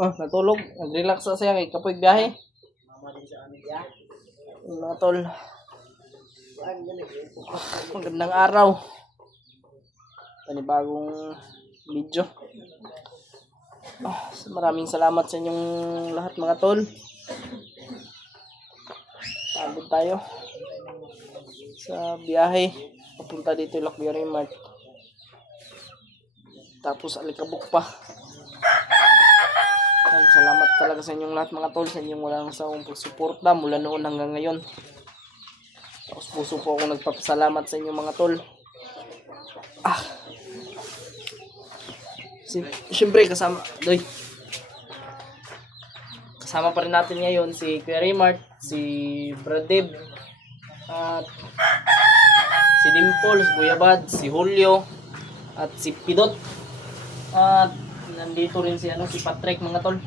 Oh, natulog. Nag-relax na siya kay kapoy biyahe. Mga tol. Magandang araw. Panibagong video. Maraming salamat sa inyong lahat mga tol. Pagod tayo sa biyahe papunta dito Lockberry Mart. Tapos Alikabok pa. Ay, salamat talaga sa inyong lahat mga tol, sa inyong walang sawang pagsuporta mula noon hanggang ngayon. Tapos puso po ako nagpapasalamat sa inyong mga tol. Siyempre kasama pa rin natin ngayon si Kuya Raymart, si Brad Deb, at si Dimple, si Kuya Bad, si Julio, at si Pidot. At nandito rin si Patrick mga tol.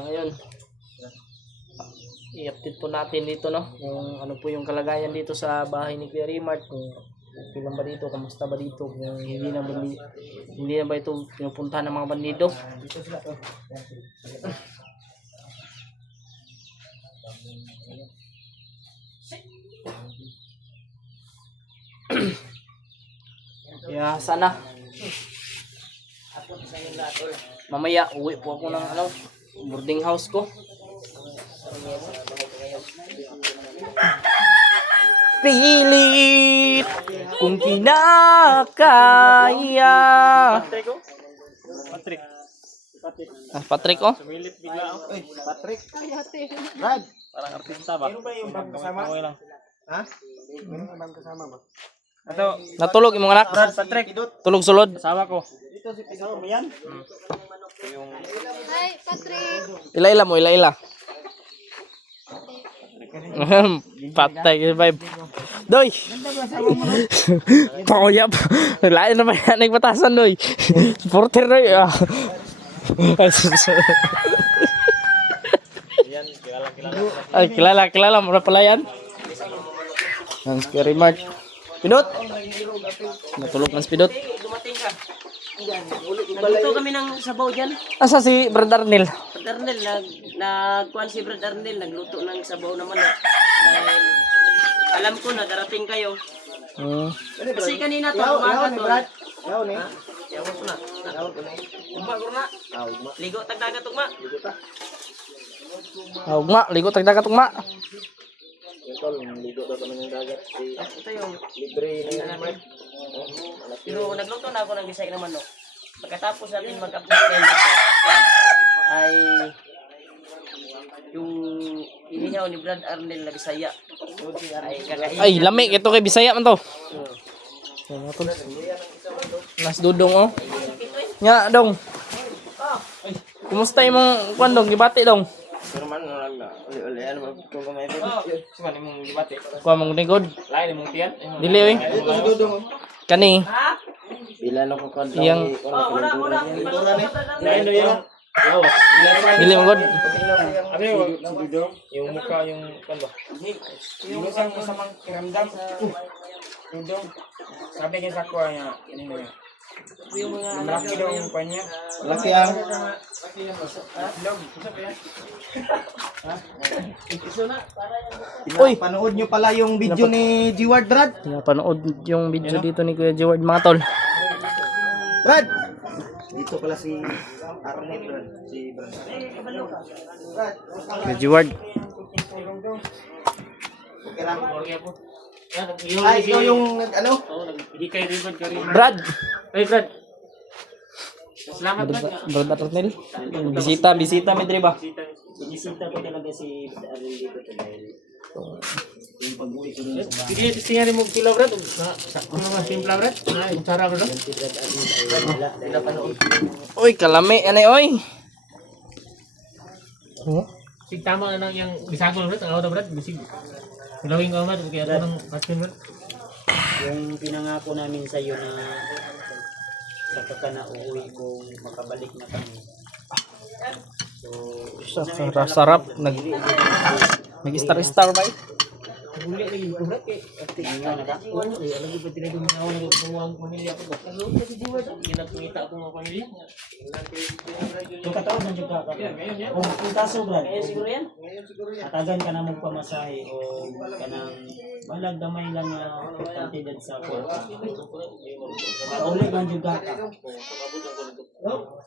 Ngayon i-update po natin dito kung ano po yung kalagayan dito sa bahay ni Kuya Raymart, kung okay lang ba dito, kamusta ba dito, kung hindi na ba ito pinupuntahan ng mga bandido. Kaya sana mamaya uwi po ako ng boarding house ko. Pilit kung kinakaya. Patrick oh. Sumilit bigla ako. Patrick. Brad. Parang artista ba? Ano ba yung bang kasama? Okay lang. Ha? Ano yung bang kasama ba? Ito, Natulog imong anak? Brad, Patrick. Tulog sulod. Asawa ko. Ito si kasama mo yan? Hi, Patrick. Ila mo, ila. Patay vibe. Doy. Panguyap. Lain na ba yan nagpatasan doy. Supporter doy. Yan, kilala. Ay, kilala mo na pala yan. Ang Scary Mart. Pinot. Natulog ng Pinot. Nagluto kami ng sabaw dyan. Asa si Brad Arnel? Brad Arnel, nagkuhan si Brad Arnel, nagluto ng sabaw naman. Dahil alam ko na darating kayo. Kasi kanina to, umaga to. Yaw ni. Yawon ko na. Ugma ko na. Ligo tagdagat ugma. Ugma, ligo tagdagat ugma. Tol, ligo daw kami ng dagat. Ito yung Libre na naman. pero nagluto na ako ng bisay naman no. Pagkatapos natin mag-update ngayon dito, ay yung inihaw ni Brad Arnel na Bisaya ay kakain. Ay, lami ito kay Bisaya man to. Nas dudong oh. Nya dong. Ay, kumusta imong kuan dong gibati dong? Pero man, uli ano ba? Kung may siman imong dibate. Kuha mong nigod. Lain imong tiyan. Dili oy. Kani. Bila na ko kon. Iyang Wala. Lain do yung lawas. dili mo god. Ano yung mukha yung kan ba? Yung isang masamang kiramdam. Dudong. Sabi niya sa kuha niya, ano niya. Yung malaki daw yung kanya. Laki ang. Uy, Panood nyo pala yung video ni G-Ward, Brad. panood yung video dito ni Kuya Jeward mga tol. Brad! Dito pala si Arnel, Brad. Si Brad. Kuya Jeward. Okay lang. Ay, ikaw yung ano? Hikay ribbon ka rin. Brad. Ay, Brad. Salamat, Brad. Brad Arnel. Bisita mi diri ba? Bisita ko talaga si Arnel dito dahil yung pag-uwi ko dun sa bahay. Sige, testingan mo kilo, Brad. Ano nga, simpla, Brad? Ang sarap, Brad. Si Brad Arnel ay wala panood. Oy, kalami anay oy. Sig tama na lang yung bisagol, Brad. Ang auto, Brad. Bisig. Hilawin ko, Brad. Kaya ito ng husband, Brad. Yung pinangako namin sa iyo na saka ka na uuwi kung makabalik na kami. So, Sarap nag star ba? Huli lagi berat kay ati nga naka. Lagi pa tinay duminaw na gumawa ng pamilya ko ba. Kinakita ko ng pamilya. Yung kataon na juga ka. Kung kaso brad, Siguro yan. atagan ka na mong pamasahe o kanang balag damay lang na kantidad sa kwarta. Uli man juga ka.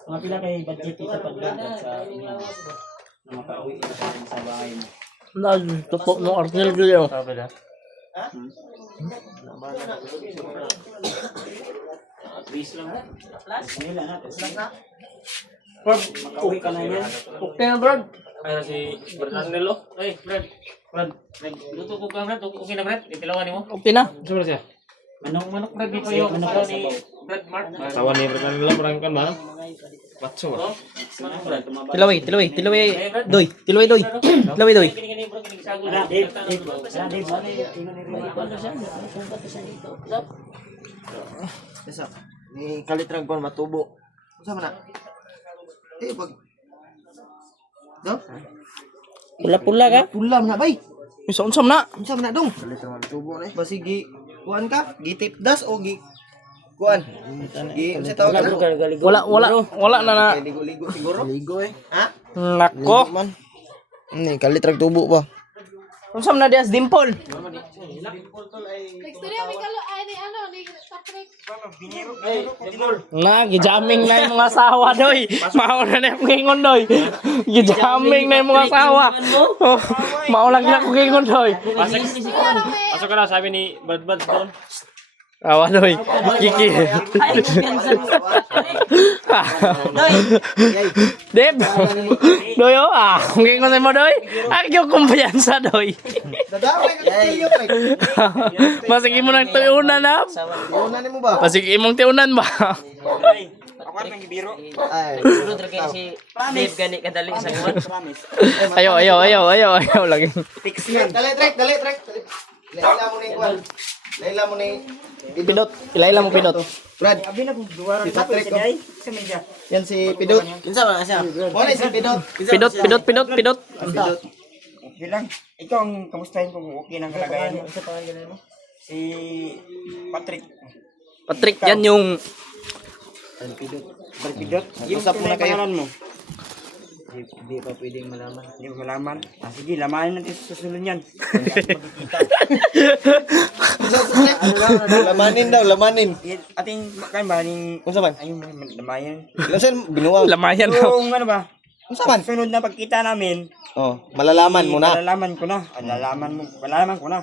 Mga pila kay budget ito pagdagat sa inyo na makauwi ka sa bahay mo. Totoo no Arnel dito. Sabi na. Nila na, makauwi ka na yan. Okay na, Brad. Ay si Bernardo. Ay, Brad. Luto ko ka Brad. Okay na Brad. Itilawan nimo. Okay na. Sure siya. Manok Brad dito yung manok asawa sa ni baw. Brad Mark. Asawa ni Bernardo parang kan ba? Batso. Brad, Tilaway. Doy. Tilaway, doy. Kini bro kini sago. Dave, ano yung Isa. Ni kalitrag kon matubo. Unsa man na? Pag Dong? Pula-pula ka. Pulam na bay. Unsa na? Unsa man na dong? Kalitrag matubo na. Basigi kuan ka? Gitip das o gi kuan? Gi unsa tawag ka? Wala na. Kay ligo-ligo siguro. Ligo Ha? Nako. Man. Ni kalitrag tubo ba? Unsa na dias dimple? Nagstudyo may kalo ay ni ano ni Patrick. Na, gijaming na yung mga asawa, doy. Mauna na yung kingon, doy. Gijaming na yung mga asawa. Oh, maulang na yung kingon, doy. Pasok ka na sabi ni Bad doon. Awa, doy. Kiki. Deb. Doy, oh. Kung kingon mo, doy. Yung kumpiyansa, doy. Dadaway ka tiyo kay. Masigi mo ng tuyunan, ha? Una nimo ba? Masigi mong tuyunan ba? Ako nang gibiro. Ay. Siguro dra kay si Dave gani kadali sa kuwan. Ayaw lagi. Fix yan. Dali trek. Laila mo ni kuan. Laila mo ni Pidot. Ilayla mo, Pidot. Brad. Si Patrick. Oh. Yan si Pidot. Kinsa ba siya? Wala si Pidot. Pidot. Okay lang. Ikaw ang kamustahin kung okay ng kalagayan mo. Si Patrick. Patrick, yan yung... Pidot. Usap muna kayo. mo. Hindi pa pwedeng malaman. Hindi mo malaman. Sige, lamanin natin sa susunod yan. Lamanin. Ating kan ba ning Unsa man? ayun lamayan. Lasan binuwag. Lamayan na. Yung ano ba? Unsa man? Sunod na pagkita namin, Oh, malalaman mo na. malalaman ko na. Malalaman ko na.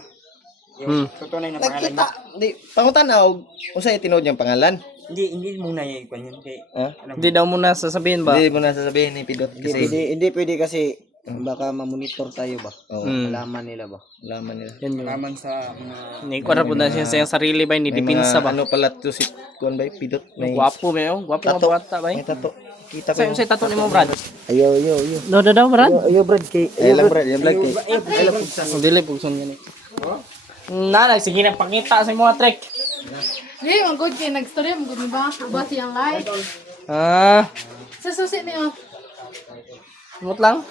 Yung tutunay na pangalan Nakita. niya. Di pangutan na og unsa itinood yung pangalan? Hindi muna yung ikwan yun. Kay, Ha? Hindi daw muna sasabihin ba? Hindi mo na sasabihin ni Pidot kasi Hindi pwede kasi baka ma-monitor tayo ba? Oo. Malaman nila ba? Malaman nila. Yan yun. malaman sa mga... Ni kuwara po na siya sa sarili ba? Ni May dipinsa mga ba? ano pala to si kuan ba Pidot? May Gwapo ba yun? Gwapo tato. nga bata ba? May tato. Kita ko. Sa'yo tato ni mo, Brad? Ayo. Daw, Brad? Ayo Brad kay. Ay lang Brad, yung vlog kay. Ang dili po saan yan eh. Sige na, pakita sa mga trek. Di man good kay nagstudyo mo gud ba? Ba siyang live. Sa susi niyo. Mut lang.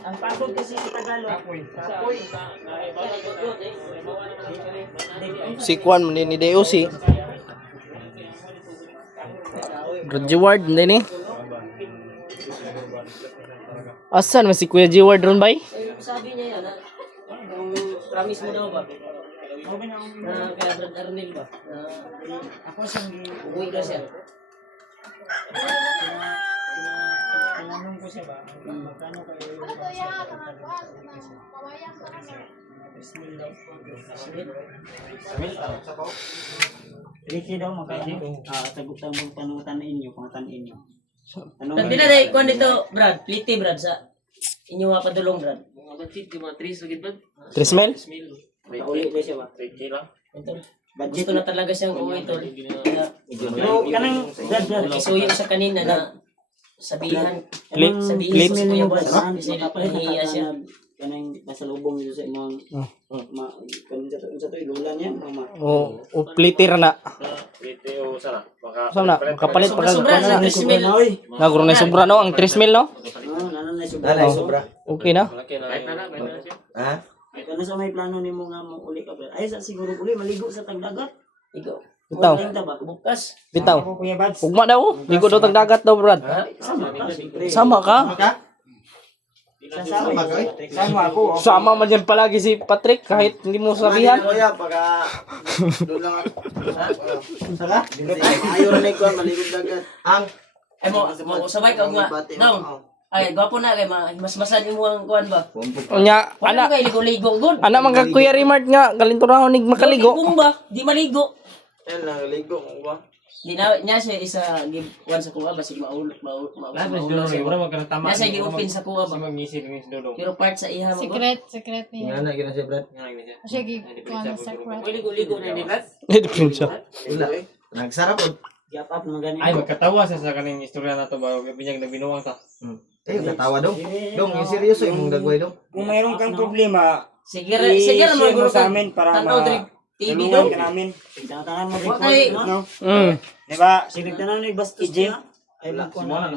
Ang pagod kasi sa Tagalog. Si Kwan mo ni Deo si. G-Ward, hindi ni. Asan man si Kuya G-Ward ron ba? Sabi niya yan, yung promise mo daw ba? Na kaya Brad Arnel ba? Ako sa uwi ka siya. Tinanong ko siya ba? Magkano kayo? Ano to ya? Kawayan sa kanya. Ricky daw magkano? Sagutan mo panutanin niyo, pangatain niyo. Brad, pila day kuan dito, Brad? Pliti Brad sa inyo nga padulong Brad. Mga budget di mga 3 lagi Brad. 3 mil? Uli na siya ba? 3K lang. Gusto na talaga siyang uwi tol. Pero kanang Brad, Isuyo sa kanina na sabihan. Clip. Sabihin sa Kuya Brad. Kasi nahihiya siya. kanang nasa lubong dito sa imong kanang sa to ilulan niya mama. O plitir na. Lite o sana. Baka Saan na? Makapalit pag Sobra-sobra na. sa 3 mil. Nagro na sobra no ang 3 mil no? na sobra. Nanay, sobra. Okay na? Ha? Ano sa may plano nimo nga mo uli ka brad? Ay sa siguro uli maligo sa tagdagat. Ikaw. Bitaw. Wala ba? Bukas. Bitaw. Ako Kuya Bads. Ugma daw. Ligo daw tag dagat daw, Brad. Sama ka, siyempre. Sama ka? Ka? Sasama ka. Sama ako. Sama man yan palagi si Patrick kahit hindi mo sabihan. Kuya, pagka doon lang ako. Saka? Ayaw na ko maligod dagat. Ang Ay mo sabay ka ugma. Daw. Ay gwapo na kay mas masan mo ang kuan ba? Nya, Wala ana, kay ligo-ligo gud. ana man kag Kuya Remart nga galinturahon nig makaligo. Ligo ba? Di maligo. yan lang ligo mo ba? Di na niya siya isa give kuan sa kuha basig maulot. Nasa gi-open sa kuha ba? Pero part sa iha mo. Secret niya. Nga na gina siya Brad. Siya gikuha ng secret. Ligo-ligo na di ba? Depende siya. Wala eh. Nagsarap po. Gap up na ganito. Ay, magkatawa sa kaning istorya na to ba? Binyag na binuwang ta. Eh, katawa dong. Dong, yung seryoso yung dagway dong. Kung mayroon kang problema, Sige i-share mo mo sa amin para Tanaw trip TV tulungan do. ka namin. Tignan mo Wa report, kay no? No? Diba? Sige, Tignan mo bastos niya. Ay lang ko na.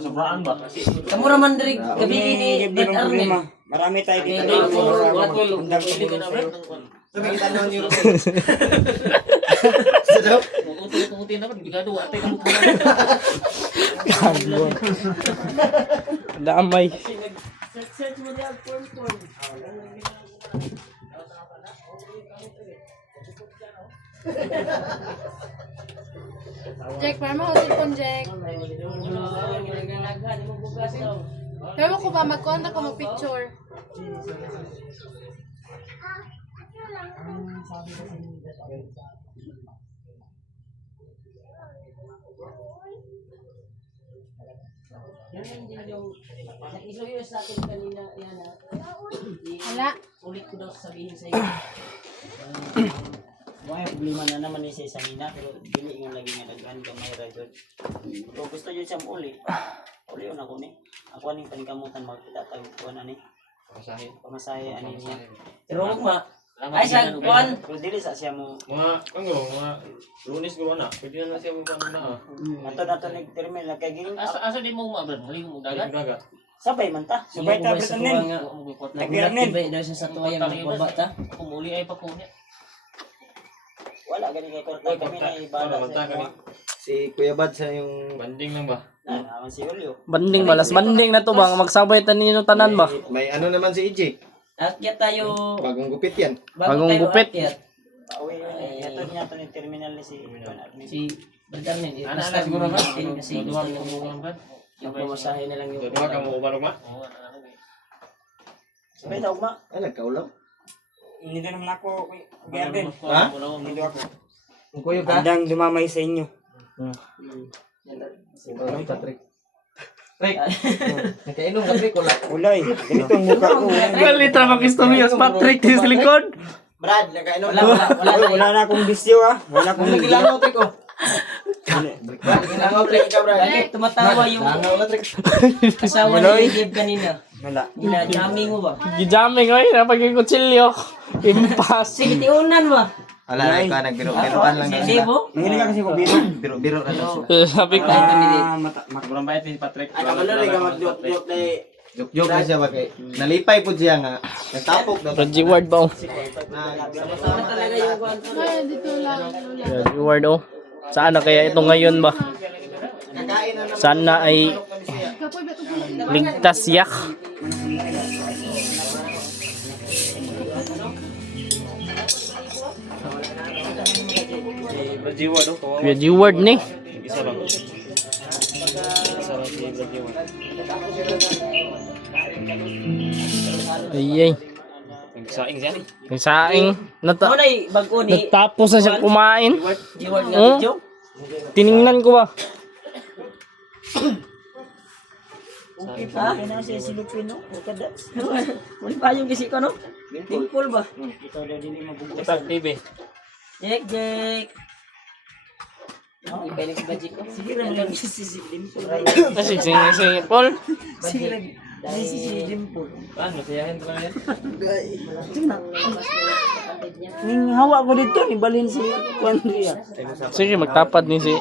kamo ra man diri gabi ini Hindi bang problema. Marami tayo dito. Undang Ligo na ba? Sabi kita naman yung Sa daw? Kunti na ba bigado wa tay kamo. Gago. Damay. Search mo diyan porn. Jack, para mo cellphone, Jack. Pero ko ba, mag-on ako mag-picture. Isuyo sa akin kanina yan na. Wala. Ulit ko daw sabihin sa iyo. May problema na naman ni sa isangina pero dili nga lagi nga daghan gamay ra jud. Kung gusto jud siya uli. Uli na ko ni. Ako aning panikamutan magkita tayo kuan ani. Pamasahe ani niya. Pero ma, ay sa kuan. Pero dili sa siya mo. mga lunes gawa na. Pwede na siya mo na. Ato ni terminal kay gini. Asa di mo mabrad, hali mo dagat. Dagat. Sabay man ta. Sabay ta Bretanen. Nagpirnin. Daw siya sa tuwa yung baba ta. Kumuli ay pa kunya. Wala gani kay korta kami na ibala sa kami. Si Kuya Bad sa yung Banding lang ba? naman si Julio. Banding malas banding na to bang magsabay ta ninyo tanan ba? may ano naman si EJ. Akyat tayo. Bagong gupit yan. Bagong tayo gupit. akyat. Pauwi ato niya to ni terminal ni si admin. Si Brother Nen. Ana siguro ba? Kasi duwa mo mo brad. Yung pamasahe na lang yung. Dua ka mo ubarog ma? Sabay ta ugma. Ay, nagkaulaw. Hindi naman ako Kuya Arden. Ha? Hindi ako. Kung kuyo ka? Andang dumamay sa inyo. Ano Patrick? Trick. Nakainom ka Trick wala. Wala eh. Ganito ang mukha ko. Kalitra mag-istorya sa Patrick sa likod. Brad, nakainom Wala na akong bisyo ah. Wala akong Nagilangaw Trick oh. Brad, nagilangaw Trick ka Brad. Bakit tumatawa yung Langaw na Trick. asawa ni Dave kanina? Wala. Gina-jamming mo ba? Gijaming oy, napagkikutsilyo. Impas. Sige, tiunan mo. Ala, ka nagbiro-biroan lang Si daw Dave sila. oh. Nanginig ka kasi ko biro. Biro-biro na daw sila. Sabi ko, Magurang bayad ni Patrick. Ay, kabalo rin ka mag-joke-joke na Joke na siya ba kay nalipay po siya nga. Nagtapok daw. reward ba oh? Ano talaga yung kuwan? Ay, dito lang. Wala. Reward oh. Sana kaya ito ngayon ba? Kakain na naman. Sana ay Kapoy, ba't ito? ligtas yak. Rajiwa do. Reward ni. Isa lang. Isa lang si Rajiwa. Ayay. Nagsaing siya ni. Yung saing. Ano na yung bago ni Natapos na siya kumain. Reward nga Oh. video? Tiningnan ko ba? Okay pa na siya si Lupino. Kada. Muli pa yung kisi ko no? Dimple ba? Ito daw dili mabubukas. Ipag TV. Jek. Ipailin si Bajik ko. Sige ra lang si Dimple. Kasi si Paul. Sige ra. Si Dimple. Paano siyahin ko lang yan? Ning hawa ko dito ni balhin si Juanria. Sige, magtapad ni si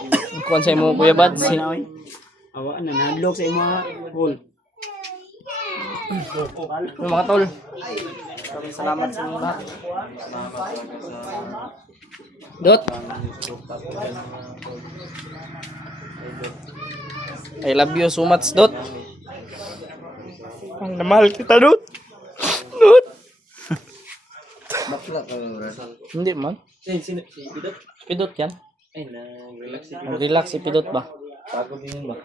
kuan sa imo Kuya Bad. Si Awa na nadlok sa imo hol. Yung mga tol. Maraming salamat sa inyo lahat. Dot. I love you so much, Dot. Ang namahal kita, Dot. Dot. Bakla ka ng rasal. Hindi man. Si Pidot. Pidot yan. Ay, nag-relax si Mag-relax si Pidot ba? Pagod din ba?